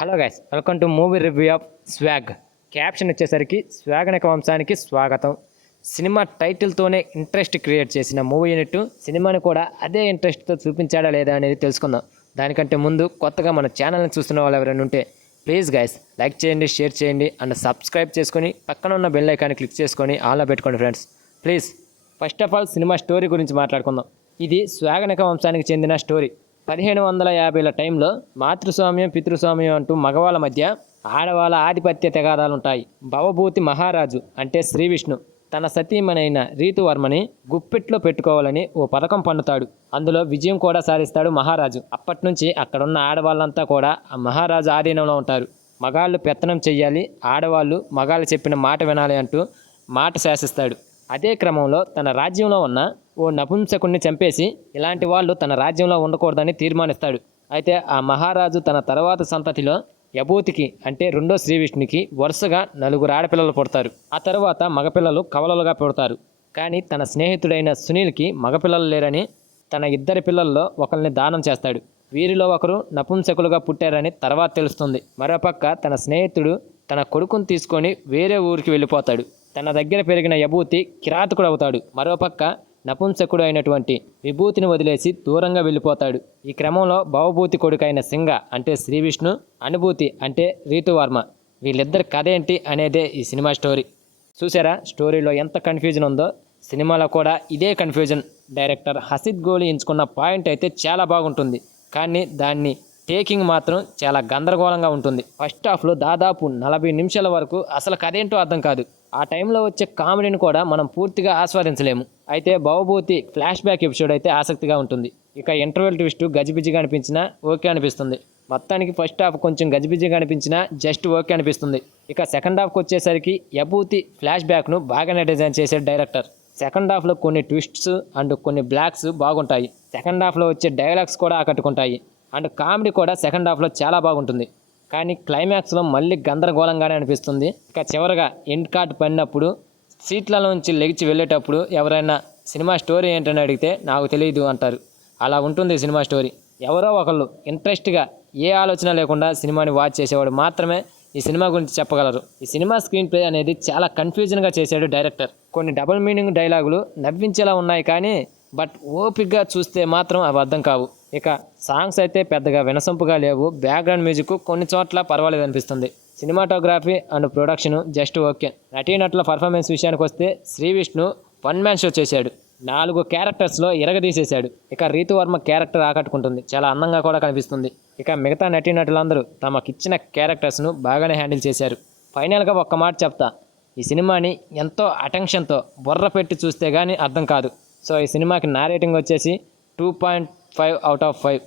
Hello guys, welcome to movie review of swag. Caption వచ్చేసరికి swag అనే వంశానికి స్వాగతం. సినిమా టైటిల్తోనే ఇంట్రెస్ట్ క్రియేట్ చేసిన మూవీ యూనిట్ సినిమాని కూడా అదే ఇంట్రెస్ట్తో చూపించాడా లేదా అనేది తెలుసుకుందాం. దానికంటే ముందు కొత్తగా మన ఛానల్ని చూస్తున్న వాళ్ళు ఎవరైనా ఉంటే ప్లీజ్ గైస్ లైక్ చేయండి, షేర్ చేయండి అండ్ సబ్స్క్రైబ్ చేసుకొని పక్కన ఉన్న బెల్ ఐకాన్ని క్లిక్ చేసుకొని ఆన్లో పెట్టుకోండి friends please. First of all cinema story గురించి మాట్లాడుకుందాం. ఇది స్వాగనక వంశానికి చెందిన స్టోరీ. 1550ల టైంలో మాతృస్వామ్యం పితృస్వామ్యం అంటూ మగవాళ్ళ మధ్య ఆడవాళ్ళ ఆధిపత్య తెగాదాలుంటాయి. భవభూతి మహారాజు అంటే శ్రీ విష్ణు తన సతీమణైన రీతువర్మని గుప్పెట్లో పెట్టుకోవాలని ఓ పథకం పన్నుతాడు. అందులో విజయం కూడా సాధిస్తాడు మహారాజు. అప్పటి నుంచి అక్కడున్న ఆడవాళ్ళంతా కూడా ఆ మహారాజు ఆధీనంలో ఉంటారు. మగాళ్ళు పెత్తనం చెయ్యాలి, ఆడవాళ్ళు మగాళ్ళు చెప్పిన మాట వినాలి అంటూ మాట శాసిస్తాడు. అదే క్రమంలో తన రాజ్యంలో ఉన్న ఓ నపుంసకుణ్ణి చంపేసి ఇలాంటి వాళ్ళు తన రాజ్యంలో ఉండకూడదని తీర్మానిస్తాడు. అయితే ఆ మహారాజు తన తర్వాత సంతతిలో యభూతికి అంటే రెండో శ్రీ విష్ణుకి వరుసగా 4 ఆడపిల్లలు పుడతారు. ఆ తర్వాత మగపిల్లలు కవలలుగా పుడతారు. కానీ తన స్నేహితుడైన సునీల్కి మగపిల్లలు లేరని తన 2 పిల్లల్లో ఒకరిని దానం చేస్తాడు. వీరిలో ఒకరు నపుంసకులుగా పుట్టారని తర్వాత తెలుస్తుంది. మరోపక్క తన స్నేహితుడు తన కొడుకుని తీసుకొని వేరే ఊరికి వెళ్ళిపోతాడు. తన దగ్గర పెరిగిన యభూతి కిరాతకుడు అవుతాడు. మరోపక్క నపుంసకుడు అయినటువంటి విభూతిని వదిలేసి దూరంగా వెళ్ళిపోతాడు. ఈ క్రమంలో భవభూతి కొడుకైన సింగ అంటే శ్రీ విష్ణు, అనుభూతి అంటే రీతువర్మ, వీళ్ళిద్దరి కథ ఏంటి అనేదే ఈ సినిమా స్టోరీ. చూసారా స్టోరీలో ఎంత కన్ఫ్యూజన్ ఉందో? సినిమాలో కూడా ఇదే కన్ఫ్యూజన్. డైరెక్టర్ హసిద్ గోలి ఎంచుకున్న పాయింట్ అయితే చాలా బాగుంటుంది, కానీ దాన్ని టేకింగ్ మాత్రం చాలా గందరగోళంగా ఉంటుంది. ఫస్ట్ హాఫ్లో దాదాపు 40 నిమిషాల వరకు అసలు కథేంటో అర్థం కాదు. ఆ టైంలో వచ్చే కామెడీని కూడా మనం పూర్తిగా ఆస్వాదించలేము. అయితే భవభూతి ఫ్లాష్ బ్యాక్ ఎపిసోడ్ అయితే ఆసక్తిగా ఉంటుంది. ఇక ఇంటర్వెల్ ట్విస్ట్ గజిబిజిగా అనిపించినా ఓకే అనిపిస్తుంది. మొత్తానికి ఫస్ట్ హాఫ్ కొంచెం గజిబిజిగా అనిపించినా జస్ట్ ఓకే అనిపిస్తుంది. ఇక సెకండ్ హాఫ్కి వచ్చేసరికి యభూతి ఫ్లాష్ బ్యాక్ను బాగానే డిజైన్ చేశాడు డైరెక్టర్. సెకండ్ హాఫ్లో కొన్ని ట్విస్ట్స్ అండ్ కొన్ని బ్లాక్స్ బాగుంటాయి. సెకండ్ హాఫ్లో వచ్చే డైలాగ్స్ కూడా ఆకట్టుకుంటాయి అండ్ కామెడీ కూడా సెకండ్ హాఫ్లో చాలా బాగుంటుంది. కానీ క్లైమాక్స్లో మళ్ళీ గందరగోళంగానే అనిపిస్తుంది. ఇక చివరగా ఎండ్ కార్డ్ పడినప్పుడు సీట్లలోంచి లెగిచి వెళ్ళేటప్పుడు ఎవరైనా సినిమా స్టోరీ ఏంటని అడిగితే నాకు తెలియదు అంటారు. అలా ఉంటుంది సినిమా స్టోరీ. ఎవరో ఒకళ్ళు ఇంట్రెస్ట్గా ఏ ఆలోచన లేకుండా సినిమాని వాచ్ చేసేవాడు మాత్రమే ఈ సినిమా గురించి చెప్పగలరు. ఈ సినిమా స్క్రీన్ ప్లే అనేది చాలా కన్ఫ్యూజన్గా చేశాడు డైరెక్టర్. కొన్ని డబుల్ మీనింగ్ డైలాగులు నవ్వించేలా ఉన్నాయి, కానీ బట్ ఓపిక్గా చూస్తే మాత్రం అవి అర్థం కావు. ఇక సాంగ్స్ అయితే పెద్దగా వినసొంపుగా లేవు. బ్యాక్గ్రౌండ్ మ్యూజిక్ కొన్ని చోట్ల పర్వాలేదు అనిపిస్తుంది. Cinematography and production just okay. నటీనటుల పర్ఫార్మెన్స్ విషయానికి వస్తే శ్రీ విష్ణు 1 మ్యాన్ షో చేశాడు. 4 క్యారెక్టర్స్లో ఎరగదీసేశాడు. ఇక రీతువర్మ క్యారెక్టర్ ఆకట్టుకుంటుంది, చాలా అందంగా కూడా కనిపిస్తుంది. ఇక మిగతా నటీనటులందరూ తమకిచ్చిన క్యారెక్టర్స్ను బాగానే హ్యాండిల్ చేశారు. ఫైనల్గా ఒక్క మాట చెప్తా, ఈ సినిమాని ఎంతో అటెన్షన్తో బుర్ర పెట్టి చూస్తే కానీ అర్థం కాదు. సో ఈ సినిమాకి నా రేటింగ్ వచ్చేసి 2.5 out of 5.